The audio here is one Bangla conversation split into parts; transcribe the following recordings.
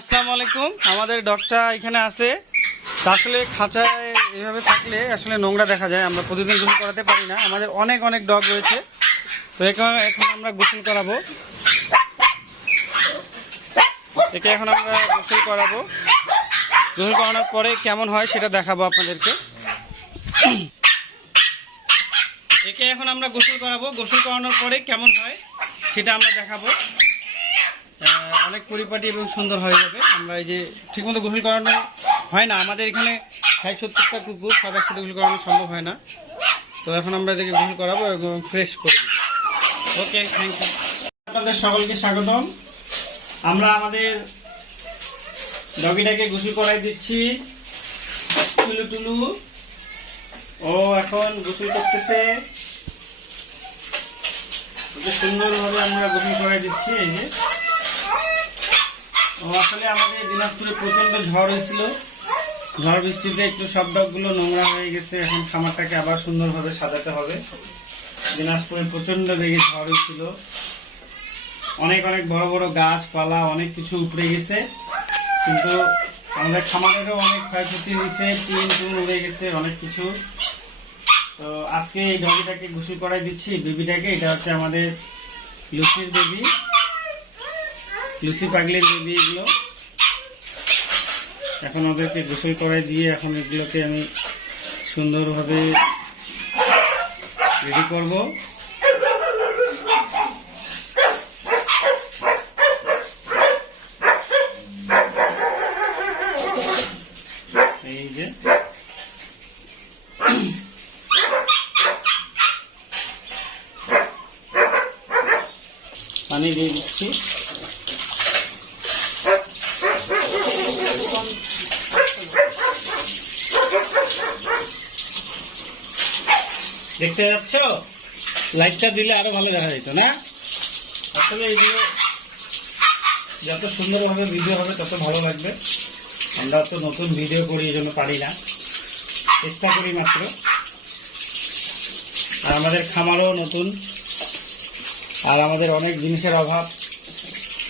আসসালামু আলাইকুম। আমাদের ডগটা এখানে আছে। আসলে খাঁচায় এভাবে থাকলে আসলে নোংরা দেখা যায়, আমরা প্রতিদিন গোসল করাতে পারি না। আমাদের অনেক অনেক ডগ রয়েছে, তো এখন আমরা গোসল করাবো। একে এখন আমরা গোসল করাবো। গোসল করানোর পরে কেমন হয় সেটা দেখাবো আপনাদেরকে। একে এখন আমরা গোসল করাবো। গোসল করানোর পরে কেমন হয় সেটা আমরা দেখাবো। অনেক পরিপাটি এবং সুন্দর হয়ে যাবে। আমরা এই যে ঠিকমতো গোসল করানো হয় না, আমাদের এখানে ৬০-৭০টা কুকুর, সব একসাথে গোসল করানো সম্ভব হয় না। তো এখন আমরা এদেরকে গোসল করাবো এবং ফ্রেশ করে দেবো। ওকে, থ্যাংক ইউ। আপনাদের সকলকে স্বাগতম। আমরা আমাদের ডগিটাকে গোসল করাই দিচ্ছি। টুলু টুলু ও এখন গোসল করতেছে। ওকে সুন্দরভাবে আমরা গোসল করাই দিচ্ছি। এই যে আসলে আমাদের দিনাজপুরে প্রচন্ড ঝড় হয়েছিল। ঝড় বৃষ্টিতে একটু সব ডগগুলো নোংরা হয়ে গেছে। এখন খামারটাকে আবার সুন্দরভাবে সাজাতে হবে। দিনাজপুরে প্রচন্ড বেগে ঝড় হয়েছিল, অনেক অনেক বড় বড় গাছপালা অনেক কিছু উপড়ে গেছে, কিন্তু আমাদের খামারেরও অনেক ক্ষয়ক্ষতি হয়েছে। টিন টুন উড়ে গেছে, অনেক কিছু। তো আজকে এই ডগিটাকে গোসল করাই দিচ্ছি, বেবিটাকে। এটা হচ্ছে আমাদের লুচির বেবি, লুচি পাগলির বেবি। এগুলো এখন ওদেরকে গোসল করাই দিয়ে এখন এগুলোকে আমি সুন্দরভাবে রেডি করব। এই যে পানি দিয়ে দিচ্ছি। দেখতে যাচ্ছ, লাইটটা দিলে আরো ভালো দেখা যেত না? আসলে এইগুলো যত সুন্দরভাবে ভিডিও হবে তত ভালো লাগবে। আমরা তো নতুন ভিডিও করি, এই জন্য পারি না, চেষ্টা করি মাত্র। আর আমাদের খামারও নতুন, আর আমাদের অনেক জিনিসের অভাব।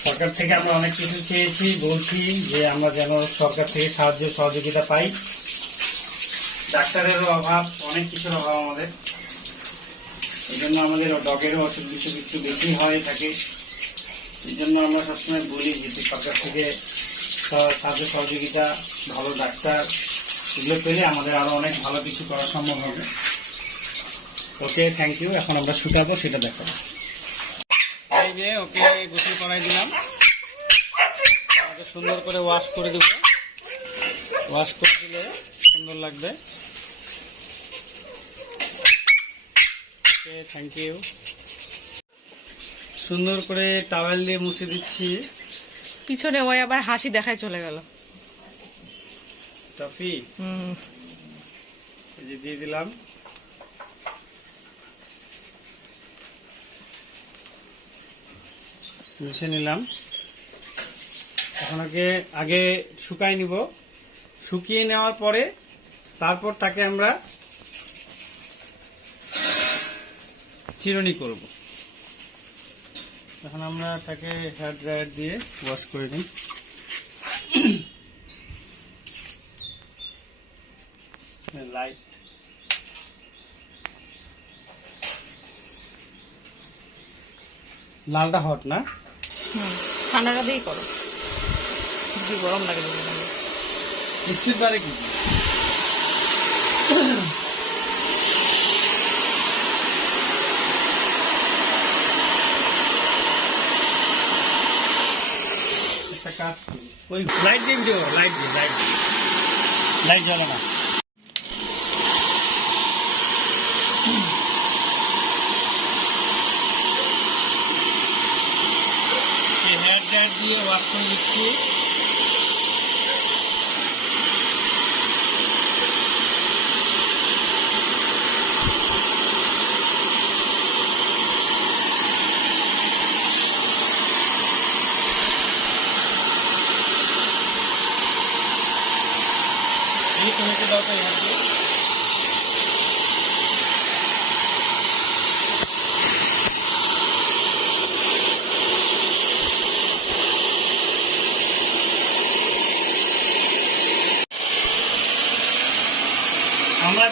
সরকার থেকে আমরা অনেক কিছু চেয়েছি, বলছি যে আমরা যেন সরকার থেকে সাহায্য সহযোগিতা পাই। ডাক্তারেরও অভাব, অনেক কিছুর অভাব আমাদের। এই জন্য আমাদের ডগেরও অসুখ বিসুখ একটু বেশি হয়ে থাকে। এই জন্য আমরা সবসময় বলি যে সরকার থেকে সাহায্য সহযোগিতা, ভালো ডাক্তার এগুলো পেলে আমাদের আরো অনেক ভালো কিছু করা সম্ভব হবে। ওকে, থ্যাংক ইউ। এখন আমরা শুকাবো, সেটা দেখাবো। এই যে ওকে গোসল করাই দিলাম। আমাকে সুন্দর করে ওয়াশ করে দেব। ওয়াশ করে দিলে সুন্দর লাগবে। ওকে, থ্যাংক ইউ। সুন্দর করে টাওয়েল দিয়ে মুছে দিচ্ছি। পিছনে ওই আবার হাসি দেখায় চলে গেল। টফি এই যে দিয়ে দিলাম। মুছে নিলাম। এখন আগে শুকাই নিব। শুকিয়ে নেওয়ার পরে তারপর তাকে আমরা চিরুনি করব। এখন আমরা তাকে হেয়ার ড্রায়ার দিয়ে ওয়াশ করে নিই। লাইট লালটা হট না, ঠান্ডাটা দিয়েই করো, বেশি গরম লাগে। স্পিড বাড়ে কি? একটা কাজ করি, ওই লাইট দিন দিও, লাইট জ্বলে না। হেয়ার ড্রায়ার দিয়ে ওয়াশ করে দিচ্ছি। তুমি দাও তো এখান থেকে।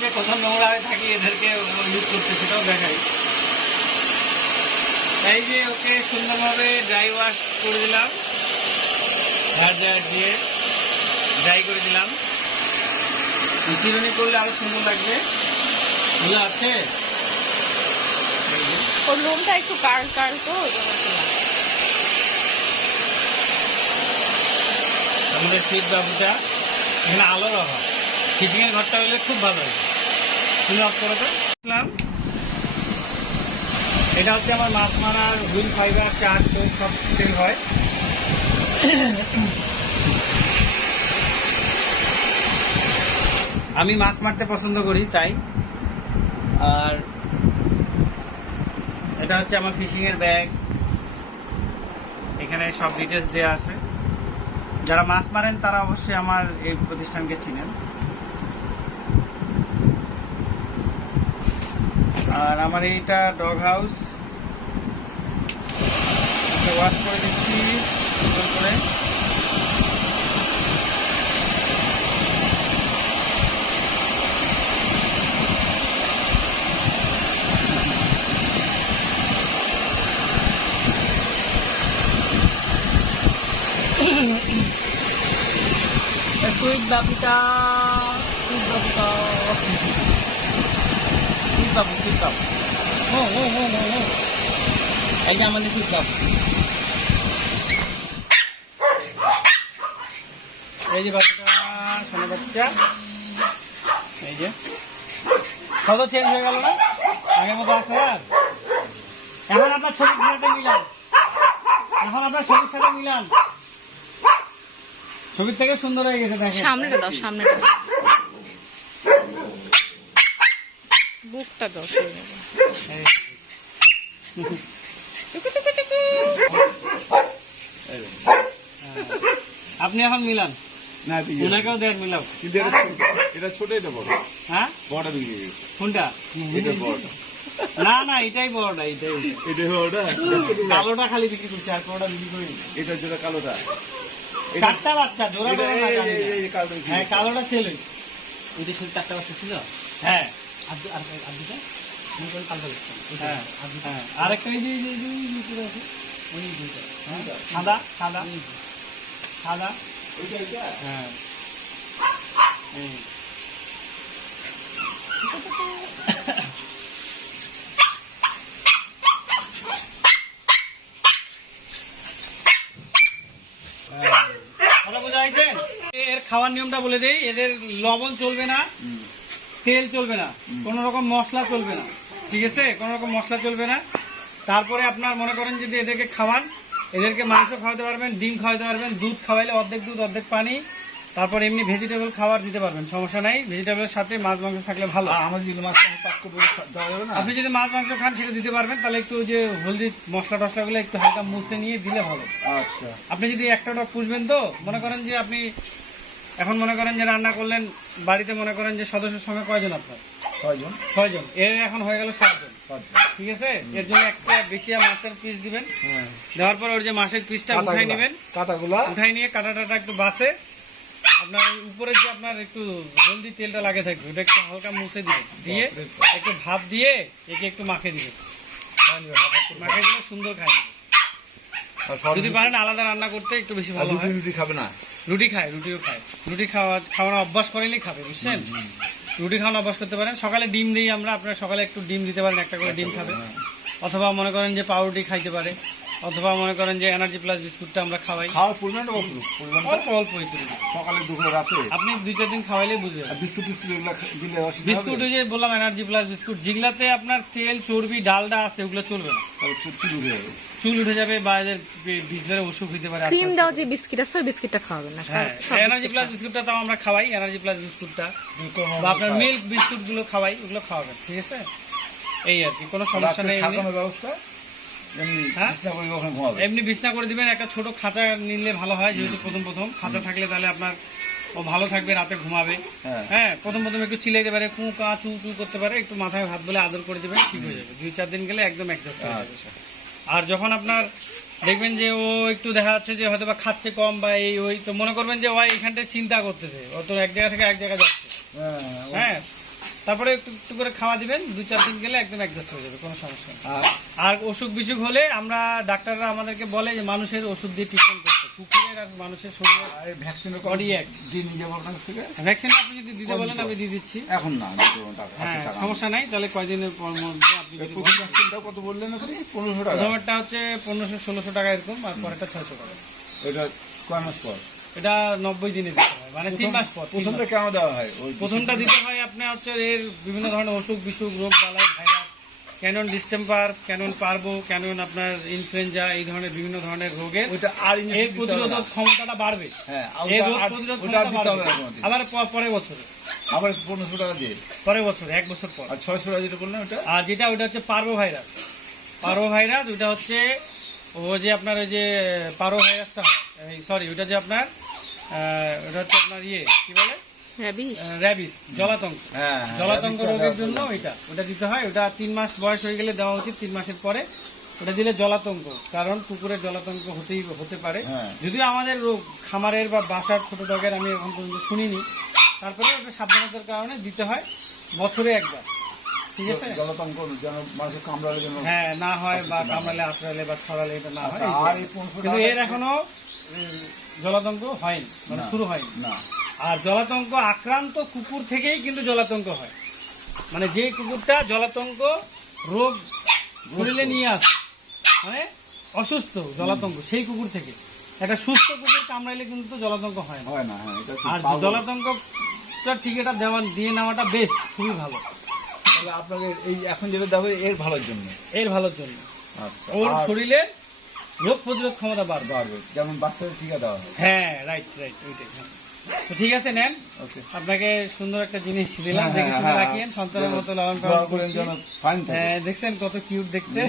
যে কোথাও নোংরা হয়ে থাকি এদেরকে ইউজ করতে সেটাও দেখাই। এই যে ওকে সুন্দরভাবে ড্রাই ওয়াশ করে দিলাম, হেয়ার ড্রায়ার দিয়ে ড্রাই করে দিলাম। চিরুনি করলে আরো সুন্দর লাগবে। ভালো আছে। এই যে ওর রুমটা একটু কার্ল কার্ল তো আমাদের শীত বাবুটা, এখানে আলোর অভাব, ফিশিং এর ঘরটা হলে খুব ভালো হয়। তুমি অফ করে দাও। এটা হচ্ছে আমার মাছ মারার হুইল ফাইবার চার সব তেল হয়। আমি মাছ মারতে পছন্দ করি তাই। আর এটা হচ্ছে আমার ফিশিং এর ব্যাগ, এখানে সব ডিটেলস দেওয়া আছে। যারা মাছ মারেন তারা অবশ্যই আমার এই প্রতিষ্ঠানকে চিনেন। আর আমার এইটা ডগ হাউস, ওয়াশ করে দিচ্ছি সুন্দর করে। সুইট বাবুটা, সুইট বাবুটা, সুইট বাবু, সুইট বাবু, এই যে আমাদের সুইট বাবু। এই যে বাবুটা সোনা বাচ্চা, এই যে কত চেঞ্জ হয়ে গেল না, আগের মতো আছে। আর এখন আপনার ছবির সাথে মিলান, এখন আপনার ছবির সাথে মিলান, ছবির থেকে সুন্দর হয়ে গেছে। দেখেন সামনেটা দাও, সামনেটা বুকটা দাও। এই। টুকু টুকু টুকু। আপনি এখন মিলান, না ওনাকেও দেন মিলাও। কিন্তু এটা ছোট, এটা বড়। হ্যাঁ বড়টা বিক্রি গেছে। কোনটা? এটা বড়। না না, এটাই বড়টা, এটাই। এটা বড়টা। কালোটা খালি বিক্রি করছে, আর কোনটা বিক্রি করি? এটা যেটা কালোটা। চারটা বাচ্চা জোড়া জোড়া না, জানি না। এই কালোটা বিক্রি হ্যাঁ গেছে। কালোটা ছেলে। ওইটা সাথে চারটা বাচ্চা ছিল। হ্যাঁ আর দুটা মনে করেন পাল্টা দিচ্ছে। হ্যাঁ হ্যাঁ। আরেকটা এই যে ভিতরে আছে, ওই দুইটা। হ্যাঁ, সাদা সাদা সাদা। ওইটা এটা? হ্যাঁ এই। কথা বোঝা হয়েছে? এর খাওয়ার নিয়মটা বলে দেই। এদের লবণ চলবে না, তেল চলবে না, কোন রকম মশলা চলবে না, ঠিক আছে? কোন রকম মশলা চলবে না। তারপরে আপনার মনে করেন যদি এদেরকে খাওয়ান, এদেরকে মাংস খাওয়াতে পারবেন, ডিম খাওয়াতে পারবেন, দুধ খাওয়াইলে অর্ধেক দুধ অর্ধেক পানি, তারপর এমনি ভেজিটেবল খাবার দিতে পারবেন, সমস্যা নাই। ভেজিটেবলের সাথে মাছ মাংস থাকলে ভালো। আমার যদি মাছ পাক করে দেওয়া যাবে না? আপনি যদি মাছ মাংস খান সেটা দিতে পারবেন, তাহলে একটু ওই যে হলদি মশলা টসলাগুলো একটু হালকা মুছে নিয়ে দিলে ভালো। আচ্ছা। আপনি যদি একটা ডগ পুষবেন তো মনে করেন যে আপনি এখন মনে করেন যে রান্না করলেন বাড়িতে, মনে করেন যে সদস্যের সঙ্গে কয়জন আপনার? কয়জন? 6 জন। এর এখন হয়ে গেল 7 জন, পাঁচজন। ঠিক আছে? এর জন্য একটা বেশি মাছের পিস দিবেন, হ্যাঁ। দেওয়ার পর ওর যে মাছের পিসটা উঠাই নেবেন, কাটাগুলা। উঠাই নিয়ে কাটা টাটা একটু বাসে আপনার উপরে যে আপনার একটু হলদি তেলটা লাগে থাকবে ওটা একটু হালকা মুছে দিবেন, দিয়ে একটু ভাপ দিয়ে একে একটু মাখে দিবেন। মাখে দিলে সুন্দর খাই নেবে। যদি পারেন আলাদা রান্না করতে একটু বেশি ভালো হয়। রুটি খাবে না? রুটি খায়, রুটিও খায়। রুটি খাওয়ানো অভ্যাস করেলেই খাবে, বুঝছেন? রুটি খাওয়ানো অভ্যাস করতে পারেন। সকালে ডিম দিই আমরা, আপনারা সকালে একটু ডিম দিতে পারেন, একটা করে ডিম খাবে। অথবা মনে করেন যে পাউরুটি খাইতে পারে, অথবা মনে করেন যে এনার্জি প্লাস বিস্কুটটা আমরা খাওয়াই। খাওয়ার পরিমাণটা কত? পরিমাণটা অল্প অল্প একটু দিবেন। সকালে দুপুরে রাতে? আপনি 2-4 দিন খাওয়াইলেই বুঝে আর যাবেন। বিস্কুট টিস্কুট এগুলো দিলে অসুবিধা বিস্কুট হবে? ওই যে বললাম এনার্জি প্লাস বিস্কুট, যেগুলাতে আপনার তেল চর্বি ডালডা আছে ওগুলো চলবে না, তাহলে চুল উঠে যাবে। চুল উঠে যাবে বা এদের ভিতরে অসুখ হইতে পারে। আস্তে ক্রিম আস্তে। দেওয়া যে বিস্কিট আছে ওই বিস্কিটটা খাওয়াবেন না। হ্যাঁ, সব এনার্জি বিস্কিট প্লাস বিস্কুটটা তাও আমরা খাওয়াই, এনার্জি প্লাস বিস্কুটটা বা আপনার মিল্ক বিস্কুট গুলো খাওয়াই, ওগুলো খাওয়াবেন, ঠিক আছে? এই আর কি, কোনো সমস্যা নেই। এমনি। থাকানোর ব্যবস্থা এমনি হ্যাঁ? চেষ্টা করি ওখানে ঘুমাবে। এমনি বিছনা করে দিবেন, একটা ছোট খাঁচা নিলে ভালো হয়, যেহেতু প্রথম খাঁচা থাকলে তাহলে আপনার ও ভালো থাকবে, রাতে ঘুমাবে। হ্যাঁ। হ্যাঁ, প্রথম একটু চিলাইতে পারে, কু কা চু চু করতে পারে, একটু মাথায় হাত বলে আদর করে দিবেন, ঠিক হয়ে যাবে। 2-4 দিন গেলে একদম অ্যাডজাস্ট হয়ে যাবে। আচ্ছা। আর যখন আপনার দেখবেন যে ও একটু দেখা যাচ্ছে যে হয়তো বা খাচ্ছে কম বা এই ওই, তো মনে করবেন যে ওই এখানটায় চিন্তা করতেছে, ও তো এক জায়গা থেকে এক জায়গায় যাচ্ছে। হ্যাঁ, হ্যাঁ, তারপরে একটু একটু করে খাওয়া দিবেন, 2-4 দিন গেলে একদম অ্যাডজাস্ট হয়ে যাবে, কোনো সমস্যা নেই। আর আর অসুখ বিসুখ হলে আমরা ডাক্তাররা আমাদেরকে বলে যে মানুষের ওষুধ দিয়ে ট্রিটমেন্ট করতে, কুকুরের আর মানুষের শরীরে ভ্যাকসিনের বডি এক। দিয়ে নিয়ে যাবো আপনার কাছ থেকে? ভ্যাকসিন আপনি যদি দিতে বলেন আমি দিয়ে দিচ্ছি। এখন না, দিতে হবে টাকা, হ্যাঁ, হাতে টাকা সমস্যা নাই। তাহলে কয়দিনের পর মধ্যে আপনি নেই। যদি প্রথম বলেন। ভ্যাকসিনটা কত বললেন আপনি? 1500 টাকা। প্রথমেরটা হচ্ছে 1500-1600 টাকা এরকম, আর পরেরটা 600 টাকা। এটা কয় মাস পর? এটা 90 দিনে দিতে হয়, মানে 3 মাস পর। 3 প্রথমটা মাস। কেন দেওয়া হয়? ওই প্রথমটা দিতে হয় আপনার হচ্ছে এর বিভিন্ন ধরনের অসুখ বিসুখ, রোগ বালাই, ভাইরাস, ক্যানন ডিস্টেম্পার, ক্যানন পারবো, ক্যানন আপনার ইনফ্লুয়েঞ্জা, এই ধরনের বিভিন্ন ধরনের রোগের ওইটা আর এর ইঞ্জেকশন দিতে হবে প্রতিরোধক না। ক্ষমতাটা বাড়বে। হ্যাঁ, এই ওটা রোগ আর- প্রতিরোধ ওটা ক্ষমতা দিতে হবে বাড়বে। না কোনোদিন। আবার পরের বছরে, আবার 1500 টাকা দিয়ে। পরের বছরে 1 বছর পর। আর 600 টাকা যেটা বললেন ওটা? আর যেটা ওটা হচ্ছে পারবো ভাইরাস। পারবো ভাইরাস ওটা হচ্ছে ও যে আপনার ওই যে পারো ভাইরাসটা হয়, সরি ওটা যে আপনার ওটা হচ্ছে আপনার কি বলে, র্যাবিস। র্যাবিস, জলাতঙ্ক। হ্যাঁ, জলাতঙ্ক হ্যাঁ, রোগের এটা জন্য দেওয়া ওটা দিতে হয়। ওটা 3 মাস বয়স হয়ে গেলে দেওয়া উচিত, 3 মাসের পরে ওটা দিলে জলাতঙ্ক, কারণ কুকুরের জলাতঙ্ক হতে পারে। হ্যাঁ। যদিও আমাদের খামারের বা বাসার ছোট ডগের আমি এখন পর্যন্ত শুনিনি, তারপরে ওটা সাবধানতার কারণে দিতে হয় বছরে একবার, ঠিক আছে? জলাতঙ্ক যেন মানুষের কামড়ালে যেন। হ্যাঁ, না হয় বা কামড়ালে আশ্রালে বা ছড়ালে এটা না হয়। আচ্ছা, আর এই 1500 কিন্তু টাকা- এর এখনো জলাতঙ্ক হয়নি, মানে না। শুরু হয়নি। না। আর জলাতঙ্ক আক্রান্ত কুকুর থেকেই কিন্তু জলাতঙ্ক হয়, মানে যে কুকুরটা জলাতঙ্ক রোগ শরীরে নিয়ে আসে, মানে অসুস্থ জলাতঙ্ক, সেই কুকুর থেকে। একটা সুস্থ কুকুর কামড়াইলে কিন্তু জলাতঙ্ক হয় না। হয় না, হ্যাঁ, এটা ঠিক। আর পাবো। জলাতঙ্কটা টিকাটা দিয়ে নেওয়াটা বেশ খুবই ভালো, তাহলে আপনাকে এই এখন যেটা দেবে এর ভালোর জন্য। এর ভালোর জন্য। আচ্ছা, ওর আর শরীরে রোগ প্রতিরোধ ক্ষমতা বাড়বে। বাড়বে, যেমন বাচ্চাদের টিকা দেওয়া হয়। হ্যাঁ, রাইট ওইটাই। হ্যাঁ। তো ঠিক আছে, নেন। ওকে। আপনাকে সুন্দর একটা জিনিস দিলাম, হ্যাঁ, দেখে শুনে হ্যাঁ, রাখিয়েন, সন্তানের মতো লালন দোয়া পালন করেন করছি। যেন ফাইন থাকে। হ্যাঁ, দেখছেন কত কিউট দেখতে।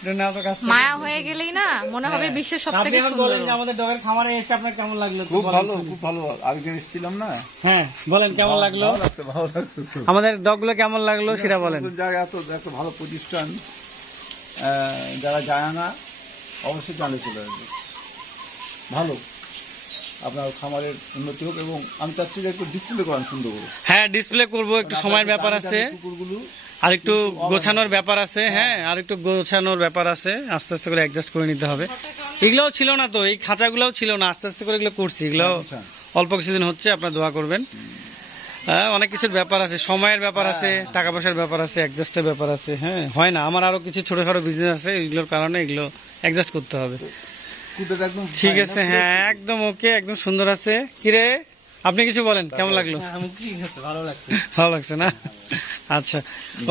এটা না তো কাজ করতে মায়া হবে। হয়ে গেলেই না মনে হবে হ্যাঁ। বিশ্বের সব আপনি থেকে এখন সুন্দর বলেন যে আমাদের ডগের খামারে এসে আপনার কেমন লাগলো একটু খুব বলেন ভালো, শুনি। খুব ভালো। আরেকদিন এসেছিলাম না, হ্যাঁ, বলেন কেমন লাগলো, ভালো লাগছে, ভালো লাগছে খুব। আমাদের ডগগুলো কেমন লাগলো সেটা বলেন। নতুন জায়গা, এত একটা ভালো প্রতিষ্ঠান, যারা যায় না অবশ্যই জানে চলে আসবে। ভালো, আপনার খামারের উন্নতি হোক, এবং আমি চাচ্ছি যে একটু ডিসপ্লে করান সুন্দর করে। হ্যাঁ, ডিসপ্লে করবো, একটু সময়ের ব্যাপার আছে, কুকুরগুলো আর একটু গোছানোর ব্যাপার আছে। হ্যাঁ, আর একটু গোছানোর ব্যাপার আছে, আস্তে আস্তে করে অ্যাডজাস্ট করে নিতে হবে। এগুলোও ছিল না তো, এই খাঁচাগুলোও ছিল না, আস্তে আস্তে করে এগুলো করছি। এগুলো আচ্ছা। অল্প কিছুদিন হচ্ছে, আপনার দোয়া করবেন। অনেক কিছুর ব্যাপার আছে, সময়ের ব্যাপার আছে, টাকা পয়সার ব্যাপার আছে, অ্যাডজাস্টের ব্যাপার আছে। হ্যাঁ, হয় না, আমার আরো কিছু ছোটখাটো বিজনেস আছে, এগুলোর কারণে এগুলো অ্যাডজাস্ট করতে হবে। কুকুরটা একদম ঠিক fine, আছে, না? হ্যাঁ, একদম ওকে, একদম সুন্দর আছে। কিরে, আপনি কিছু বলেন, কেমন লাগলো? ঠিক আছে, ভালো লাগছে। ভালো লাগছে না? আচ্ছা,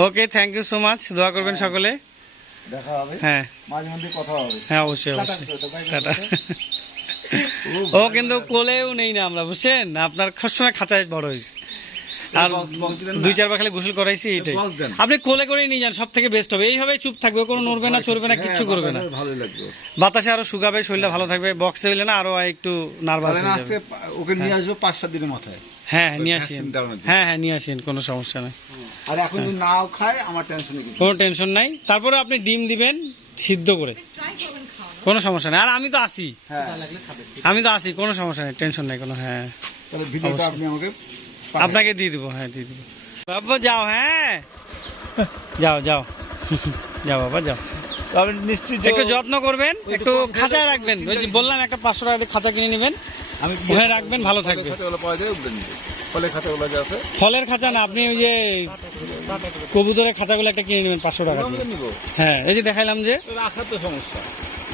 ওকে, থ্যাংক ইউ সো মাচ। দোয়া করবেন সকলে। দেখা হবে, হ্যাঁ মাঝে মধ্যে কথা হবে। হ্যাঁ, অবশ্যই অবশ্যই। টাটা। ও কিন্তু কোলেও নেই না আমরা, বুঝছেন, আপনার সবসময় খাঁচায় বড় হয়েছে। আর বল দিবেন না? 2-4 বার খালি গোসল করাইছি, এটাই। বল দেন। আপনি কোলে করে নিয়ে যান, সব থেকে বেস্ট হবে। এইভাবে চুপ থাকবে, ও কোনো নড়বে না, চড়বে না, কিচ্ছু করবে না। হ্যাঁ, ভালোই লাগবে। বাতাসে আরো শুকাবে, শরীরটা ভালো থাকবে। বক্সে হইলে না আরো একটু নার্ভাস তাহলে হয়ে আজকে যাবে। ওকে নিয়ে আসবো 5-7 দিনের মাথায়। হ্যাঁ, নিয়ে ভ্যাকসিন আসেন। দেওয়ানোর জন্য। হ্যাঁ, নিয়ে আসেন, কোনো সমস্যা নেই, আর এখন যদি নাও খায় আমার টেনশন কিছু। কোনো টেনশন নাই। তারপরে আপনি ডিম দিবেন সিদ্ধ করে, কোনো সমস্যা নেই। আর আমি তো আসি, হ্যাঁ, কোনো সমস্যা নেই, টেনশন নেই কোনো। হ্যাঁ, তাহলে ভিডিওটা অবশ্যই। আপনি আমাকে আপনাকে দিয়ে দেবো। হ্যাঁ, দিয়ে দেবো। বাবা যাও, হ্যাঁ, যাও যাও যাও বাবা যাও। তবে নিশ্চিত একটু যত্ন করবেন, একটু খাঁচায় রাখবেন। ওই যে বললাম, একটা 500 টাকা দিয়ে খাঁচা কিনে নেবেন, আমি ওখানে রাখবেন, ভালো থাকবে। খাতাগুলো পাওয়া যায়, ওগুলো নিবে। ফলের খাতাগুলো যে আছে ফলের খাঁচা না, আপনি ওই যে কবুতরের খাঁচাগুলো একটা কিনে নেবেন 500 টাকা দিয়ে। নিবো। হ্যাঁ, এই যে দেখাইলাম যে, রাখার তো সমস্যা।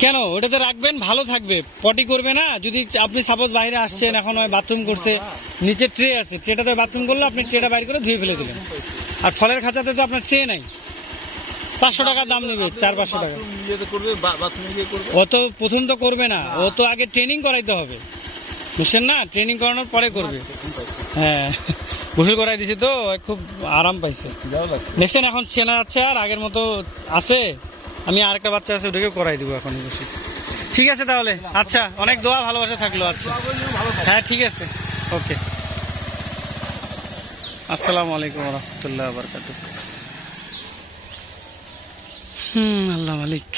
কেন ওটাতে রাখবেন, ভালো থাকবে, পটি করবে না। যদি আপনি সাপোজ বাইরে আসছেন, এখন ওই বাথরুম করছে, নিচে ট্রে আছে, ট্রেটাতে বাথরুম করলে আপনি ট্রেটা বাইর করে ধুয়ে ফেলে দিলেন। আর ফলের খাঁচাতে তো আপনার ট্রে নাই, 500 টাকা দাম নেবে, 400-500 টাকা। বাথরুম ইয়েতে করবে, বাথরুমে গিয়ে করবে। ও তো প্রথম তো করবে না, ও তো আগে ট্রেনিং করাইতে হবে, বুঝছেন না? ট্রেনিং করানোর পরে করবে। হ্যাঁ, গোসল করাই দিছে তো, ও খুব আরাম পাইছে। ভালো লাগছে। দেখছেন, এখন চেনা যাচ্ছে, আর আগের মতো আছে। আমি আরেকটা বাচ্চা আছে, ওটাকে করাই দিব এখন বসে। ঠিক আছে তাহলে, আচ্ছা, অনেক দোয়া ভালোবাসা থাকলো। আচ্ছা, হ্যাঁ, ঠিক আছে, ওকে। আসসালামু আলাইকুম রহমতুল্লাহ বারকাতুহ। আল্লাহ মালিক।